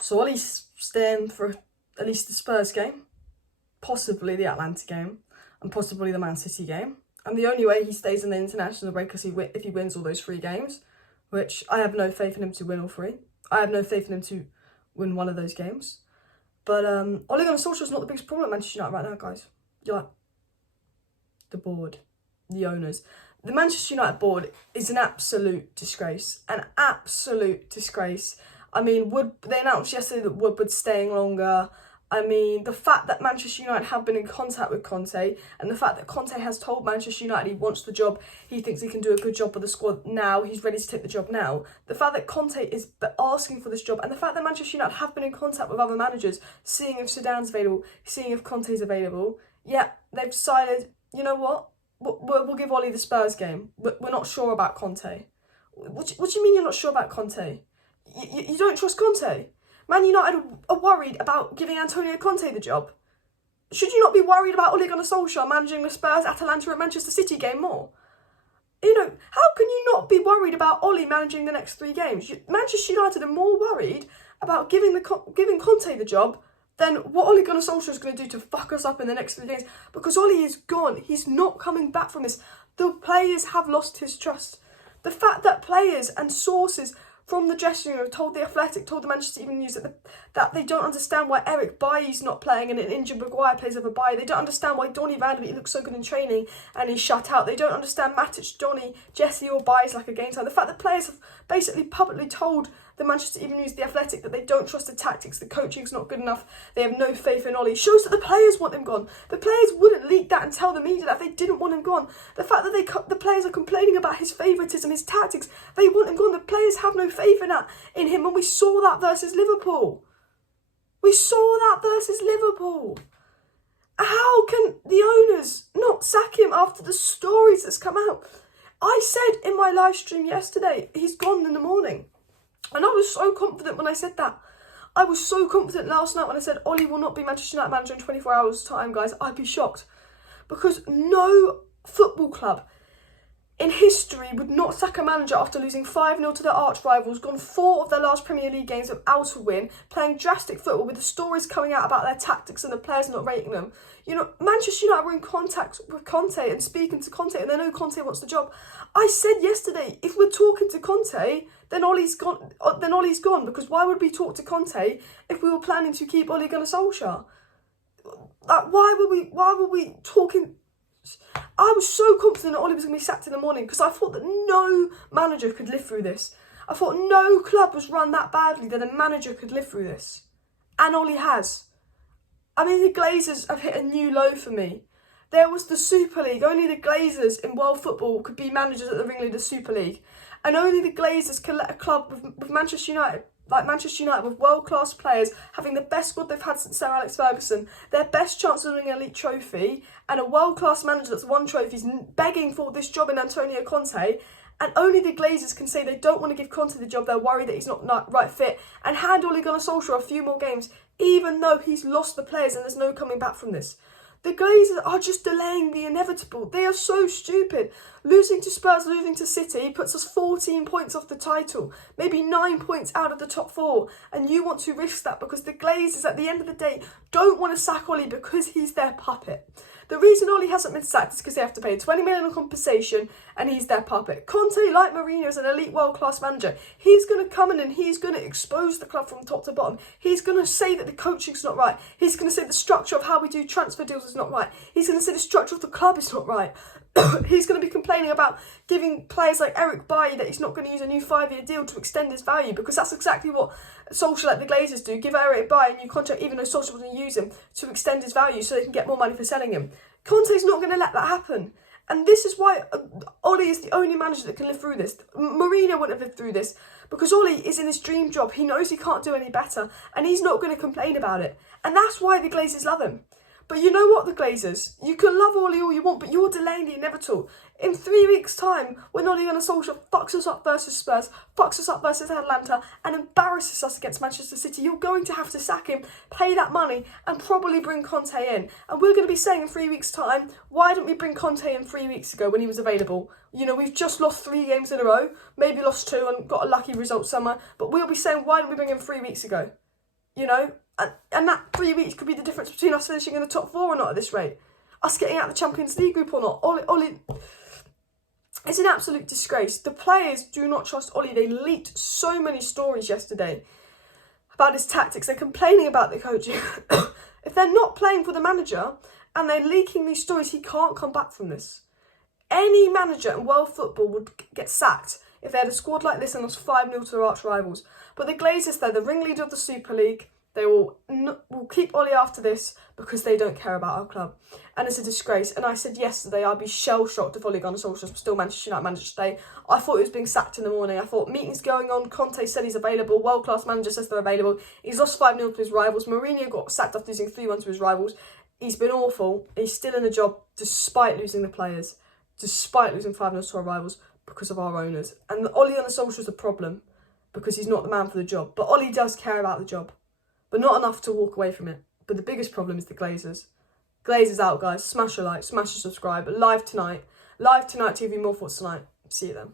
So Ollie's staying for at least the Spurs game, possibly the Atalanta game, and possibly the Man City game. And the only way he stays in the international break is if he wins all those 3 games, which I have no faith in him to win all 3. I have no faith in him to win one of those games. But Ole Gunnar Solskjaer is not the biggest problem at Manchester United right now, guys. You're like, the board, the owners. The Manchester United board is an absolute disgrace. An absolute disgrace. I mean, they announced yesterday that Woodward's staying longer. I mean, the fact that Manchester United have been in contact with Conte, and the fact that Conte has told Manchester United he wants the job, he thinks he can do a good job with the squad now, he's ready to take the job now. The fact that Conte is asking for this job, and the fact that Manchester United have been in contact with other managers, seeing if Zidane's available, seeing if Conte's available, yeah, they've decided, you know what, we'll give Ollie the Spurs game. We're not sure about Conte. What do you mean you're not sure about Conte? You don't trust Conte? Man United are worried about giving Antonio Conte the job. Should you not be worried about Ole Gunnar Solskjaer managing the Spurs, Atalanta and Manchester City game more? You know, how can you not be worried about Ole managing the next 3 games? Manchester United are more worried about giving Conte the job than what Ole Gunnar Solskjaer is going to do to fuck us up in the next 3 games. Because Ole is gone. He's not coming back from this. The players have lost his trust. The fact that players and sources from the dressing room told The Athletic, told the Manchester Evening News that they don't understand why Eric Bailly's not playing and an injured Maguire plays over Bailly. They don't understand why Donny van de Beek looks so good in training and he's shut out. They don't understand Matic, Donny, Jesse or Bailly's like a game time. The fact that players have basically publicly told the Manchester Evening News, The Athletic, that they don't trust the tactics, the coaching's not good enough, they have no faith in Ollie, shows that the players want him gone. The players wouldn't leak that and tell the media that they didn't want him gone. The fact that the players are complaining about his favouritism, his tactics, they want him gone. The players have no faith in him, and we saw that versus Liverpool. We saw that versus Liverpool. How can the owners not sack him after the stories that's come out? I said in my live stream yesterday, he's gone in the morning. And I was so confident when I said that. I was so confident last night when I said Ollie will not be Manchester United manager in 24 hours time, guys. I'd be shocked. Because no football club in history would not sack a manager after losing 5-0 to their arch rivals, gone 4 of their last Premier League games without a win, playing drastic football with the stories coming out about their tactics and the players not rating them. You know, Manchester United were in contact with Conte and speaking to Conte, and they know Conte wants the job. I said yesterday, if we're talking to Conte, then Ollie's gone. Because why would we talk to Conte if we were planning to keep Ole Gunnar Solskjaer? Like, why were we talking? I was so confident that Ollie was going to be sacked in the morning because I thought that no manager could live through this. I thought no club was run that badly that a manager could live through this. And Ollie has. I mean, the Glazers have hit a new low for me. There was the Super League. Only the Glazers in world football could be managers at the ringleader Super League. And only the Glazers can let a club with Manchester United, like Manchester United, with world-class players, having the best squad they've had since Sir Alex Ferguson, their best chance of winning an elite trophy, and a world-class manager that's won trophies, begging for this job in Antonio Conte, and only the Glazers can say they don't want to give Conte the job, they're worried that he's not right fit, and hand Ole Gunnar Solskjaer a few more games, even though he's lost the players and there's no coming back from this. The Glazers are just delaying the inevitable. They are so stupid. Losing to Spurs, losing to City puts us 14 points off the title, maybe 9 points out of the top 4. And you want to risk that because the Glazers, at the end of the day, don't want to sack Ollie because he's their puppet. The reason Ollie hasn't been sacked is because they have to pay 20 million in compensation and he's their puppet. Conte, like Mourinho, is an elite world-class manager. He's going to come in and he's going to expose the club from top to bottom. He's going to say that the coaching's not right. He's going to say the structure of how we do transfer deals is not right. He's going to say the structure of the club is not right. He's going to be complaining about giving players like Eric Bailly that he's not going to use a new 5-year deal to extend his value because that's exactly what Solskjaer, like the Glazers, do. Give Eric Bailly a new contract even though Solskjaer wasn't use him to extend his value so they can get more money for selling him. Conte's not going to let that happen. And this is why Ollie is the only manager that can live through this. Mourinho wouldn't have lived through this because Ollie is in his dream job. He knows he can't do any better and he's not going to complain about it. And that's why the Glazers love him. But you know what, the Glazers? You can love Ollie all you want, but you're delaying the inevitable. In 3 weeks' time, when Ole Gunnar Solskjaer fucks us up versus Spurs, fucks us up versus Atalanta, and embarrasses us against Manchester City, you're going to have to sack him, pay that money, and probably bring Conte in. And we're going to be saying in 3 weeks' time, why didn't we bring Conte in 3 weeks ago when he was available? You know, we've just lost 3 games in a row, maybe lost 2 and got a lucky result somewhere, but we'll be saying, why didn't we bring him 3 weeks ago? you know, and that 3 weeks could be the difference between us finishing in the top 4 or not at this rate. Us getting out of the Champions League group or not. Ole, it's an absolute disgrace. The players do not trust Ole. They leaked so many stories yesterday about his tactics. They're complaining about the coaching. If they're not playing for the manager and they're leaking these stories, he can't come back from this. Any manager in world football would get sacked if they had a squad like this and lost 5-0 to their arch rivals. But the Glazers, they're the ringleader of the Super League. They will keep Ole after this because they don't care about our club. And it's a disgrace. And I said yesterday I'd be shell-shocked if Ole Gunnar Solskjaer was still Manchester United manager today. I thought he was being sacked in the morning. I thought meetings going on. Conte said he's available. World-class manager says they're available. He's lost 5-0 to his rivals. Mourinho got sacked after losing 3-1 to his rivals. He's been awful. He's still in the job despite losing the players. Despite losing 5-0 to our rivals because of our owners. And Ole Gunnar Solskjaer is the problem because he's not the man for the job. But Ole does care about the job. But not enough to walk away from it. But the biggest problem is the Glazers. Glazers out, guys. Smash a like, smash a subscribe. Live tonight. Live tonight TV, more thoughts tonight. See you then.